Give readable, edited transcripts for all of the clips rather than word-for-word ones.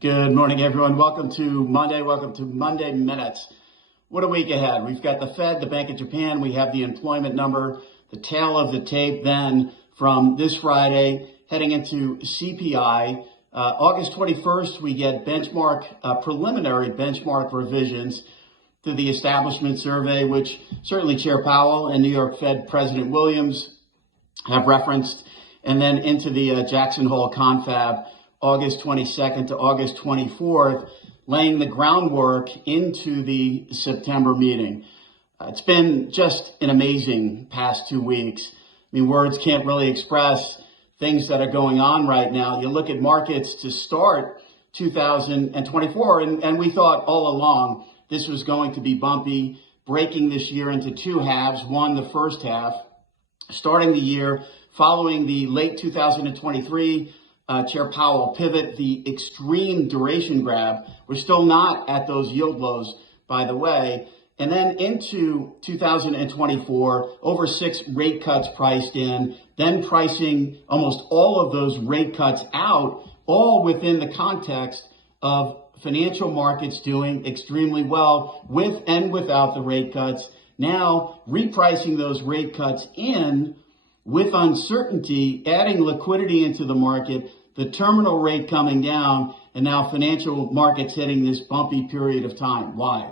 Good morning, everyone. Welcome to Monday. Welcome to Monday Minutes. What a week ahead. We've got the Fed, the Bank of Japan. We have the employment number, the tail of the tape then from this Friday heading into CPI. August 21st, we get preliminary benchmark revisions to the establishment survey, which certainly Chair Powell and New York Fed President Williams have referenced, and then into the Jackson Hole Confab, August 22nd to August 24th, laying the groundwork into the September meeting. It's been just an amazing past 2 weeks. I mean, words can't really express things that are going on right now. You look at markets to start 2024, and we thought all along this was going to be bumpy, breaking this year into two halves. One, the first half, starting the year following the late 2023 Chair Powell pivot, the extreme duration grab. We're still not at those yield lows, by the way. And then into 2024, over 6 rate cuts priced in, then pricing almost all of those rate cuts out, all within the context of financial markets doing extremely well with and without the rate cuts. Now repricing those rate cuts in with uncertainty, adding liquidity into the market, the terminal rate coming down, and now financial markets hitting this bumpy period of time. Why?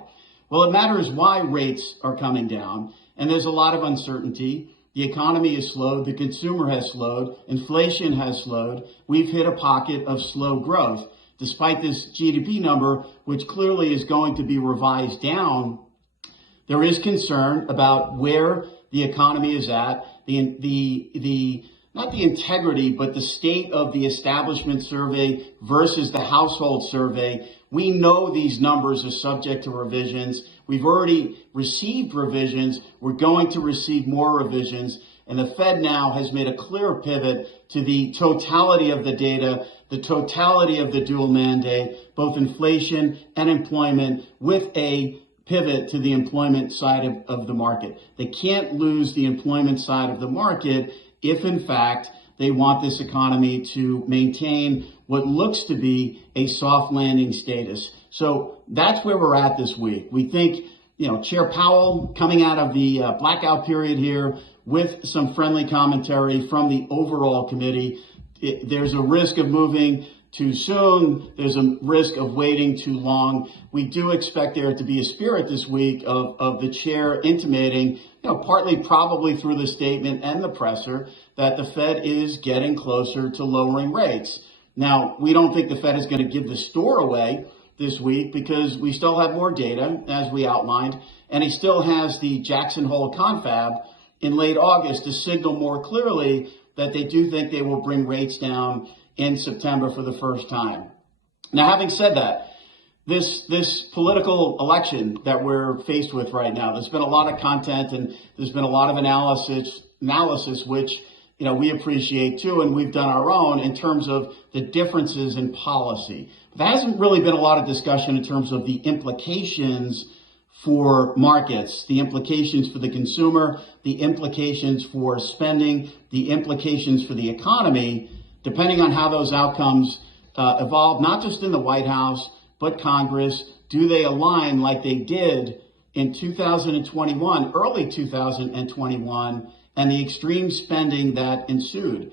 Well, it matters why rates are coming down, and there's a lot of uncertainty. The economy is slowed, the consumer has slowed, inflation has slowed. We've hit a pocket of slow growth. Despite this GDP number, which clearly is going to be revised down, there is concern about where the economy is at, not the integrity, but the state of the establishment survey versus the household survey. We know these numbers are subject to revisions. We've already received revisions. We're going to receive more revisions. And the Fed now has made a clear pivot to the totality of the data, the totality of the dual mandate, both inflation and employment, with a pivot to the employment side of the market. They can't lose the employment side of the market if, in fact, they want this economy to maintain what looks to be a soft landing status. So that's where we're at this week. We think, Chair Powell coming out of the blackout period here with some friendly commentary from the overall committee. There's a risk of moving too soon. There's a risk of waiting too long. We do expect there to be a spirit this week of the chair intimating, partly probably through the statement and the presser, that the Fed is getting closer to lowering rates. Now, we don't think the Fed is going to give the store away this week because we still have more data, as we outlined, and he still has the Jackson Hole Confab in late August to signal more clearly that they do think they will bring rates down in September for the first time. Now, having said that, this political election that we're faced with right now, there's been a lot of content and there's been a lot of analysis, which we appreciate too, and we've done our own in terms of the differences in policy. But there hasn't really been a lot of discussion in terms of the implications for markets, the implications for the consumer, the implications for spending, the implications for the economy, depending on how those outcomes evolve, not just in the White House, but Congress. Do they align like they did in 2021, early 2021, and the extreme spending that ensued?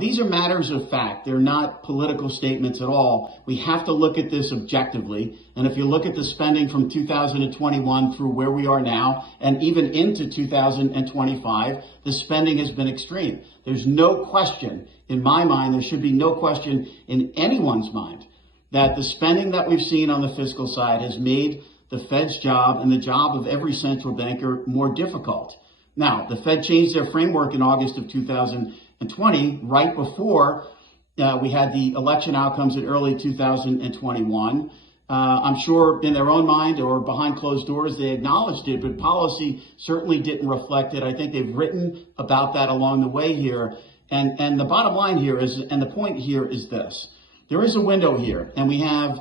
These are matters of fact. They're not political statements at all. We have to look at this objectively. And if you look at the spending from 2021 through where we are now, and even into 2025, the spending has been extreme. There's no question in my mind, there should be no question in anyone's mind, that the spending that we've seen on the fiscal side has made the Fed's job and the job of every central banker more difficult. Now, the Fed changed their framework in August of 2020, right before we had the election outcomes in early 2021. I'm sure in their own mind or behind closed doors, they acknowledged it, but policy certainly didn't reflect it. I think they've written about that along the way here. And the bottom line here is, and the point here is this: there is a window here, and we have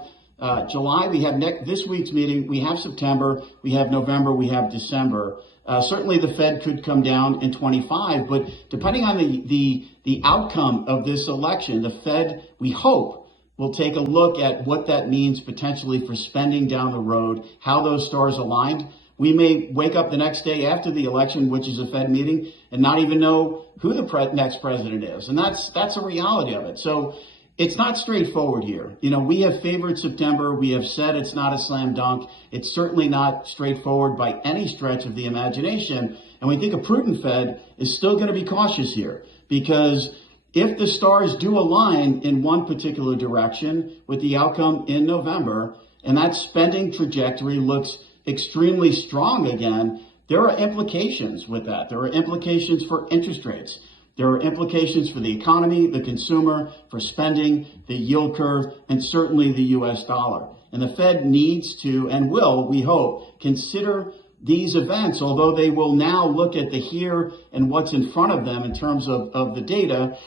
July, we have this week's meeting, we have September, we have November, we have December. Certainly the Fed could come down in 25, but depending on the outcome of this election, the Fed, we hope, We'll take a look at what that means potentially for spending down the road, how those stars aligned. We may wake up the next day after the election, which is a Fed meeting, and not even know who the next president is. And that's a reality of it. So it's not straightforward here. You know, we have favored September. We have said it's not a slam dunk. It's certainly not straightforward by any stretch of the imagination. And we think a prudent Fed is still going to be cautious here, because if the stars do align in one particular direction with the outcome in November, and that spending trajectory looks extremely strong again, there are implications with that. There are implications for interest rates. There are implications for the economy, the consumer, for spending, the yield curve, and certainly the U.S. dollar. And the Fed needs to, and will, we hope, consider these events, although they will now look at the here and what's in front of them in terms of the data.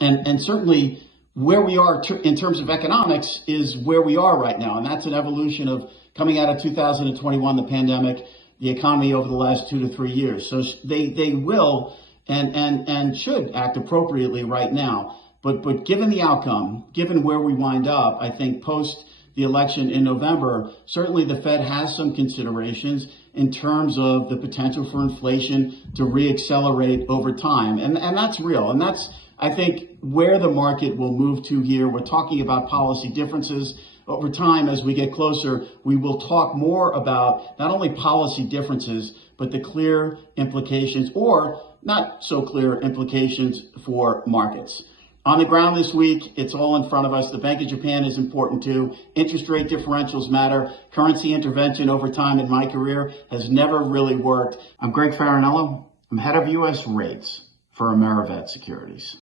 And certainly where we are in terms of economics is where we are right now. And that's an evolution of coming out of 2021, the pandemic, the economy over the last 2 to 3 years. So they will and should act appropriately right now. But given the outcome, given where we wind up, I think post the election in November, certainly the Fed has some considerations in terms of the potential for inflation to reaccelerate over time. And that's real. And that's, I think, where the market will move to here. We're talking about policy differences. Over time, as we get closer, we will talk more about not only policy differences, but the clear implications or not so clear implications for markets. On the ground this week, it's all in front of us. The Bank of Japan is important too. Interest rate differentials matter. Currency intervention over time in my career has never really worked. I'm Greg Faranello. I'm head of U.S. rates for Amerivet Securities.